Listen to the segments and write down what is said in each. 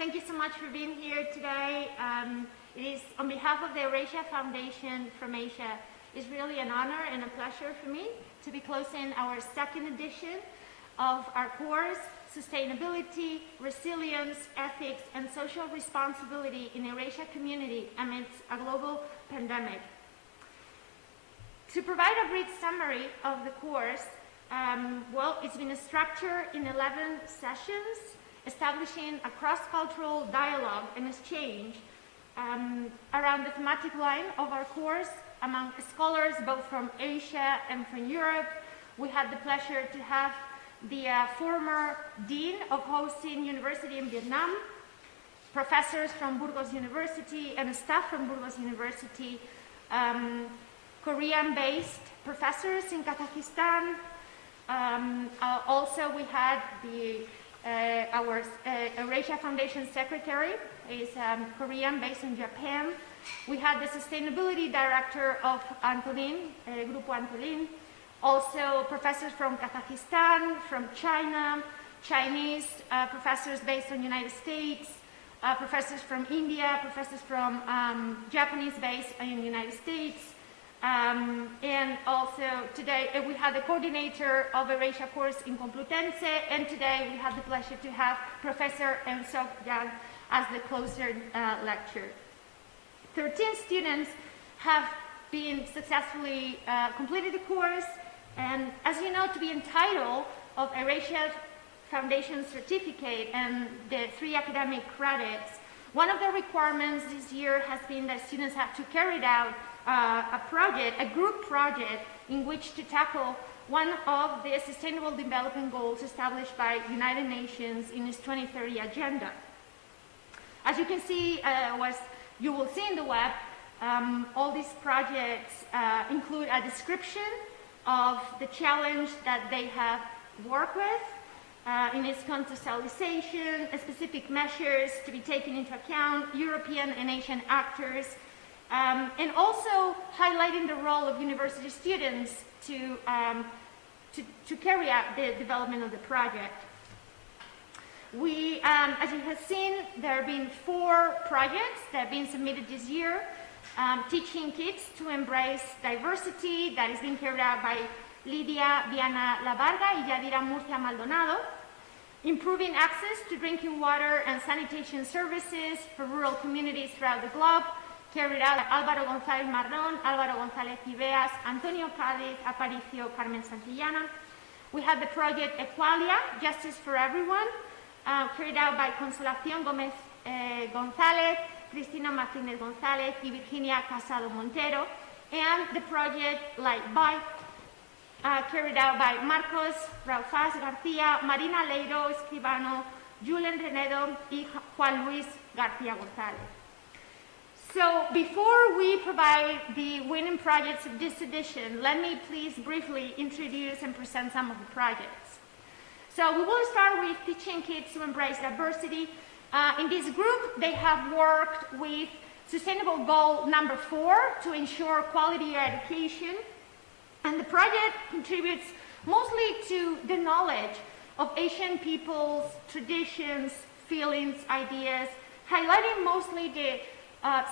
Thank you so much for being here today. It is on behalf of the EURASIA Foundation from Asia. It's really an honor and a pleasure for me to be closing our second edition of our course, Sustainability, Resilience, Ethics, and Social Responsibility in EURASIA Community Amidst a Global Pandemic. To provide a brief summary of the course, it's been structured in 11 sessions, establishing a cross-cultural dialogue and exchange around the thematic line of our course among scholars both from Asia and from Europe. We had the pleasure to have the former Dean of Hosting University in Vietnam, professors from Burgos University and staff from Burgos University, Korean-based professors in Kazakhstan. Also, we had our EURASIA Foundation Secretary is Korean, based in Japan. We had the Sustainability Director of Antolin, Grupo Antolin. Also, professors from Kazakhstan, from China, Chinese professors based in the United States, professors from India, professors from Japanese based in the United States. And also today we had the coordinator of EURASIA course in Complutense, and today we have the pleasure to have Professor Sok Yang as the closer lecture. 13 students have been successfully completed the course, and as you know, to be entitled of EURASIA Foundation certificate and the 3 academic credits, one of the requirements this year has been that students have to carry out a group project in which to tackle one of the Sustainable Development Goals established by United Nations in its 2030 agenda. As you can see, you will see in the web, all these projects include a description of the challenge that they have worked with, in its contextualization, specific measures to be taken into account, European and Asian actors, and also highlighting the role of university students to carry out the development of the project. We, as you have seen, there have been 4 projects that have been submitted this year. Teaching kids to embrace diversity, that is being carried out by Lidia Viana Lavarga y Yadira Murcia Maldonado. Improving access to drinking water and sanitation services for rural communities throughout the globe, carried out by Álvaro González Marrón, Álvaro González Ibeas, Antonio Cádiz, Aparicio, Carmen Santillana. We had the project Equalia, Justice for Everyone, carried out by Consolación Gómez González, Cristina Martínez González, y Virginia Casado Montero, and the project Light Bike, carried out by Marcos Raufás García, Marina Leiro Escribano, Julen Renedo, y Juan Luis García González. So before we provide the winning projects of this edition, let me please briefly introduce and present some of the projects. So we will start with teaching kids to embrace diversity. In this group, they have worked with Sustainable Goal number 4 to ensure quality education. And the project contributes mostly to the knowledge of Asian peoples, traditions, feelings, ideas, highlighting mostly the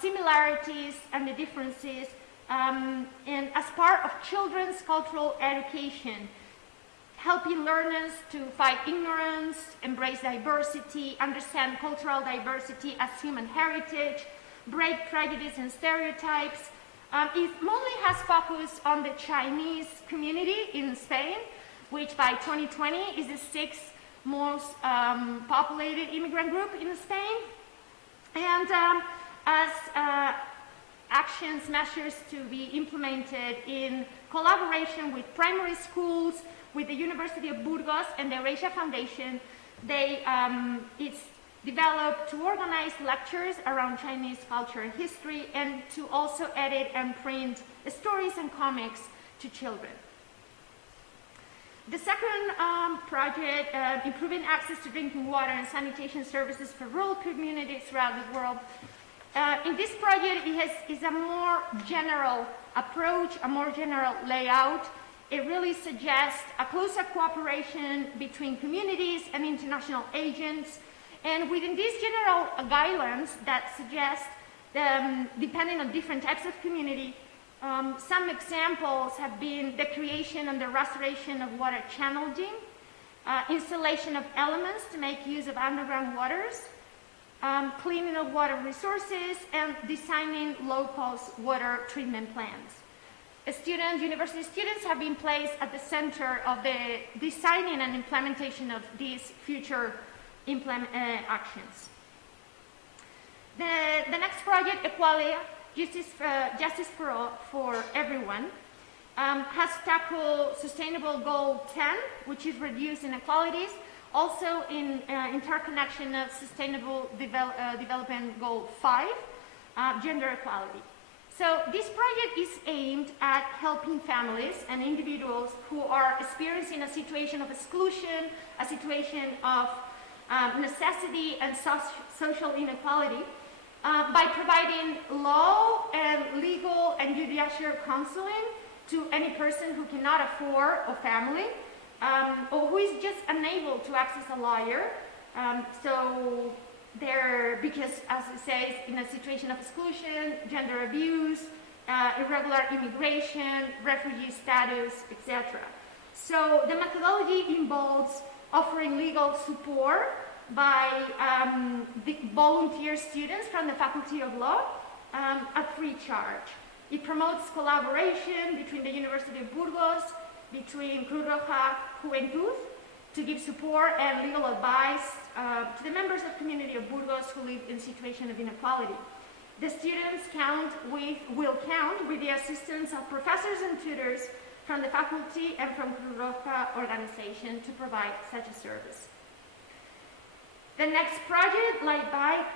similarities and the differences, and as part of children's cultural education, helping learners to fight ignorance, embrace diversity, understand cultural diversity as human heritage, break prejudice and stereotypes. It mostly has focus on the Chinese community in Spain, which by 2020 is the 6th most populated immigrant group in Spain. And as actions, measures to be implemented in collaboration with primary schools, with the University of Burgos and the EURASIA Foundation, it's developed to organize lectures around Chinese culture and history, and to also edit and print stories and comics to children. The second project, improving access to drinking water and sanitation services for rural communities throughout the world. In this project, it is a more general approach, a more general layout. It really suggests a closer cooperation between communities and international agents, And within these general guidelines that suggest, depending on different types of community, some examples have been the creation and the restoration of water channeling, installation of elements to make use of underground waters, cleaning of water resources, and designing low-cost water treatment plants. University students have been placed at the center of the designing and implementation of these future actions. The next project, Equality, Justice for Everyone, has tackled Sustainable Goal 10, which is reduce inequalities, also in interconnection of Sustainable Development Goal 5, gender equality. So this project is aimed at helping families and individuals who are experiencing a situation of exclusion, a situation of necessity and social inequality, by providing law and legal and judicial counseling to any person who cannot afford a family, or who is just unable to access a lawyer. So they're, because as it says, in a situation of exclusion, gender abuse, irregular immigration, refugee status, etc. So the methodology involves offering legal support by the volunteer students from the Faculty of Law at free charge. It promotes collaboration between the University of Burgos, between Cruz Roja Juventud, to give support and legal advice to the members of the community of Burgos who live in situation of inequality. The students will count with the assistance of professors and tutors from the faculty and from Cruz Roja organization to provide such a service. The next project, Light Bike,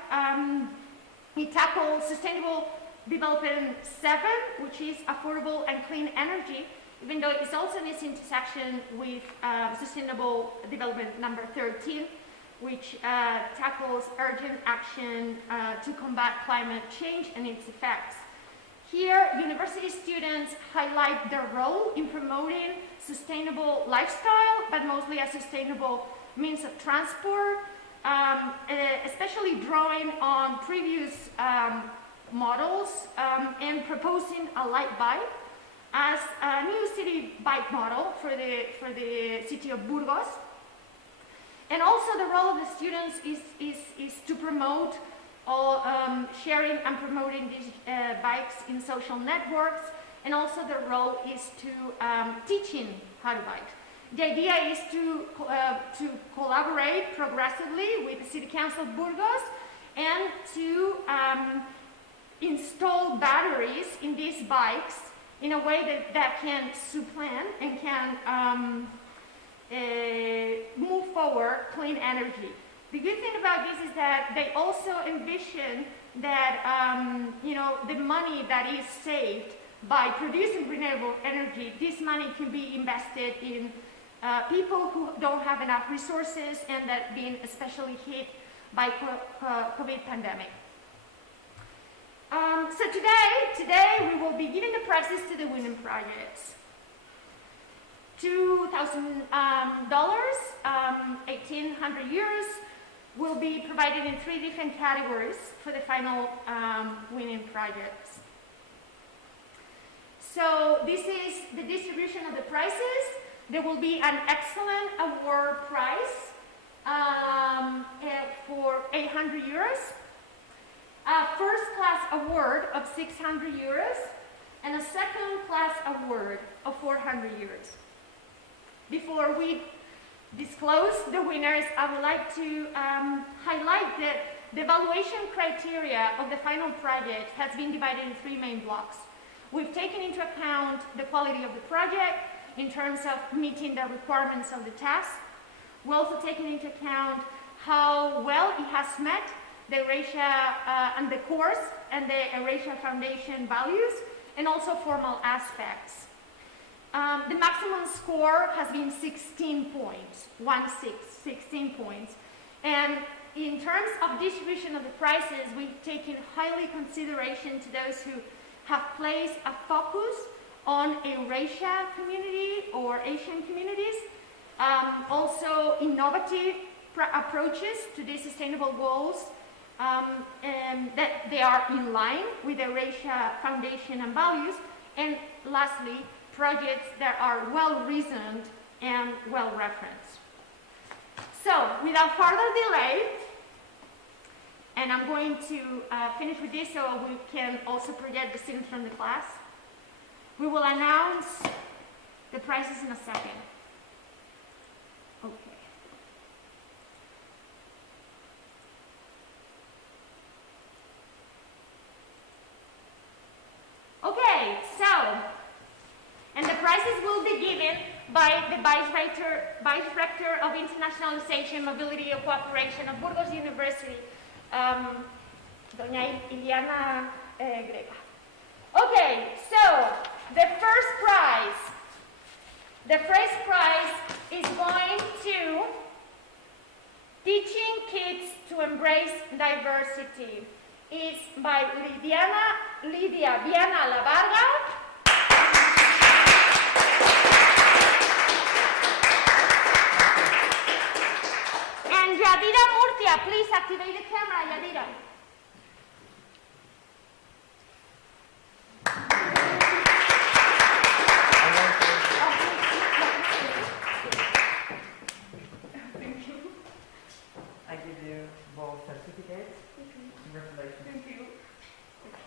it tackles Sustainable Development 7, which is affordable and clean energy, even though it's also in its intersection with Sustainable Development number 13, which tackles urgent action to combat climate change and its effects. Here, university students highlight their role in promoting sustainable lifestyle, but mostly a sustainable means of transport, especially drawing on previous models and proposing a light bike as a new city bike model for the city of Burgos. And also the role of the students is to promote sharing and promoting these bikes in social networks, and also the role is to teaching how to bike. The idea is to collaborate progressively with the City Council of Burgos and to install batteries in these bikes in a way that can supplant and can move forward clean energy. The good thing about this is that they also envision that the money that is saved by producing renewable energy, this money can be invested in people who don't have enough resources and that being especially hit by COVID pandemic. So today we will be giving the prizes to the winning projects. $2,000, 1,800 euros will be provided in 3 different categories for the final winning projects. So this is the distribution of the prizes. There will be an excellent award prize for 800 euros, a first class award of 600 euros, and a second class award of 400 euros. Before we disclose the winners, I would like to highlight that the evaluation criteria of the final project has been divided in 3 main blocks. We've taken into account the quality of the project in terms of meeting the requirements of the task. We're also taking into account how well it has met the EURASIA and the course and the EURASIA Foundation values, and also formal aspects. The maximum score has been 16 points, 16 points. And in terms of distribution of the prizes, we've taken highly consideration to those who have placed a focus on EURASIA community or Asian communities, also innovative approaches to these sustainable goals, that they are in line with the EURASIA Foundation and values, and lastly, projects that are well-reasoned and well-referenced. So, without further delay, and I'm going to finish with this so we can also project the students from the class, we will announce the prizes in a second. Okay. Okay, so, and the prizes will be given by the Vice Rector of Internationalization, Mobility and Cooperation of Burgos University, Doña Iliana Grega. Okay, so the first prize is going to Teaching Kids to Embrace Diversity. It's by Lidia Viana Lavarga. And Yadira Murtia, please activate the camera, Yadira.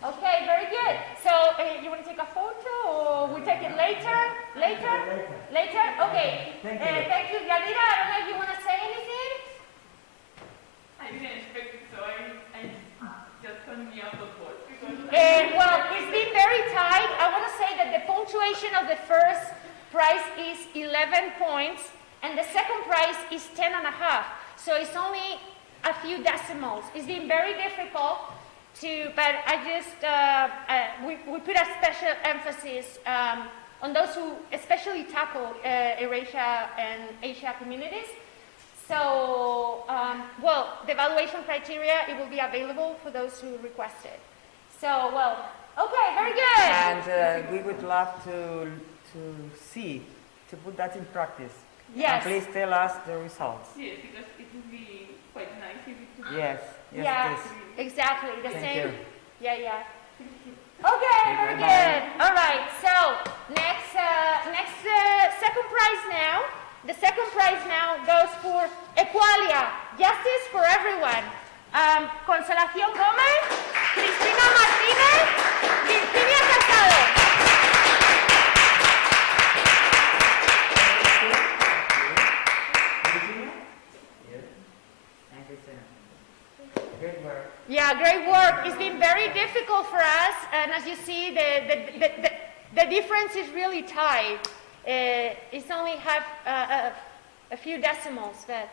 Okay, very good. So, you want to take a photo or we take it later? Later? Okay. Thank you, Yadira. I don't know if you want to say anything? I didn't expect it, so I just turned me off the board. Well, it's been very tight. I want to say that the punctuation of the first prize is 11 points, and the second prize is 10 and a half. So it's only a few decimals. It's been very difficult but I just, we put a special emphasis on those who especially tackle Eurasia and Asia communities. So, well, the evaluation criteria, it will be available for those who request it. So, well, okay, very good. And we would love to put that in practice. Yes. And please tell us the results. Yes, because it would be quite nice if it could. Yes, yeah, it is. Exactly, the Thank same. you. Yeah. Okay, very good. All right, so next, second prize now. The second prize now goes for Equalia, Justice for Everyone. Consolación Gómez, Cristina Martínez, Virginia Casado. Great work. Yeah, great work. It's been very difficult for us, and as you see, the difference is really tight. It's only half a few decimals, but.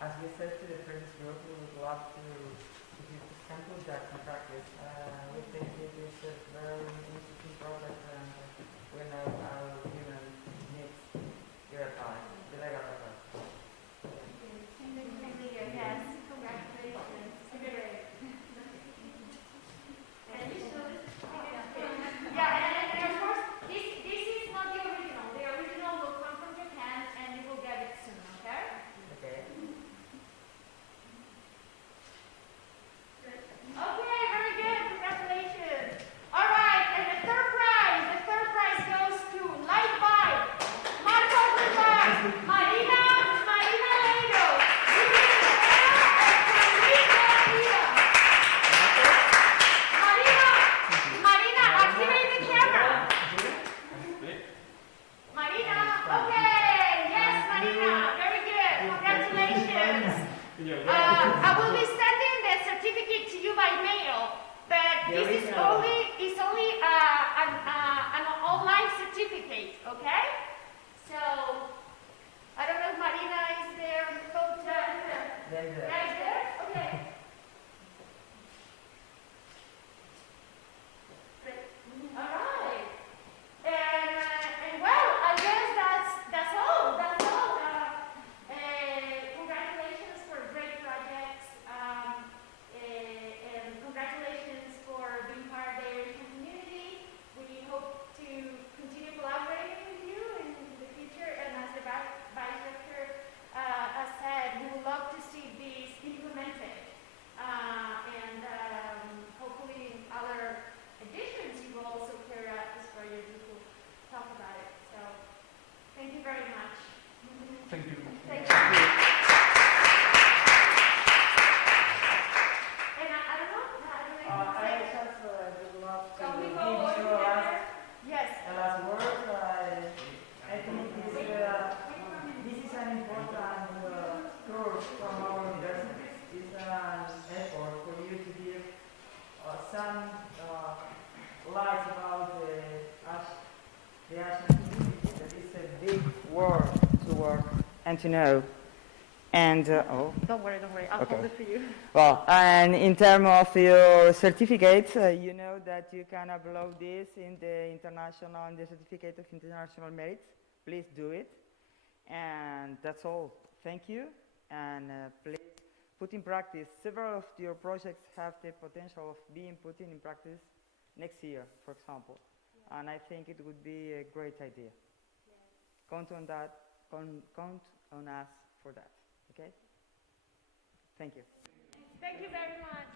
As we said to the previous group, we would love to sample that in practice. We think it is a very interesting project, and we know our human needs your time, the legal advice. Yes, congratulations. Yeah, and of course, this is not the original. The original will come from Japan, and you will get it soon, okay? Okay. Okay, very good. Congratulations. All right, and the third prize goes to Light Bike, Marcos Rivas, Marina Leiro, Judith Herrera, and Enrique Rivera. Marina, activate the camera. Marina, okay. Yes, Marina, very good. Congratulations. I will be sending the certificate to you by mail, but this is only an online certificate, okay? So, I don't know if Marina is there on the phone. There is a- Yeah, is there? Okay. Great. All right. And well, I guess that's all. Congratulations for great projects. And congratulations for being part of the and to know. And, Don't worry, I'll Okay. hold it for you. well, and in terms of your certificate, you know that you can upload this in the the Certificate of International Merit. Please do it. And that's all. Thank you. And please put in practice. Several of your projects have the potential of being put in practice next year, for example. Yeah. And I think it would be a great idea. Yeah. Count on that. Count on us for that. Okay? Thank you. Thank you very much.